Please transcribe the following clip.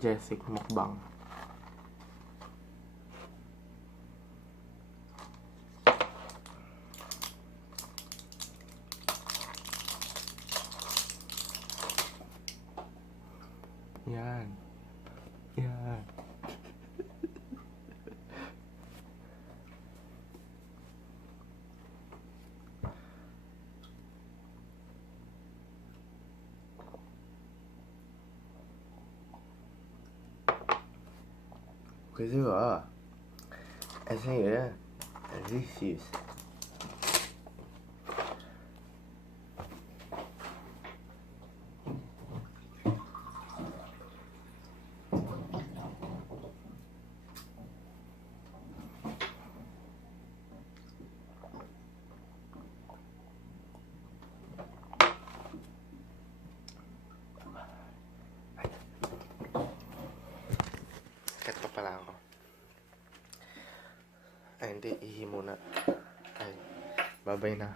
Jessic mukbang. Yan. Yan. Coisa ó. Assim é exercício. Cut pa pala ako. Ay, hindi. Ihi muna. Ay, babay na.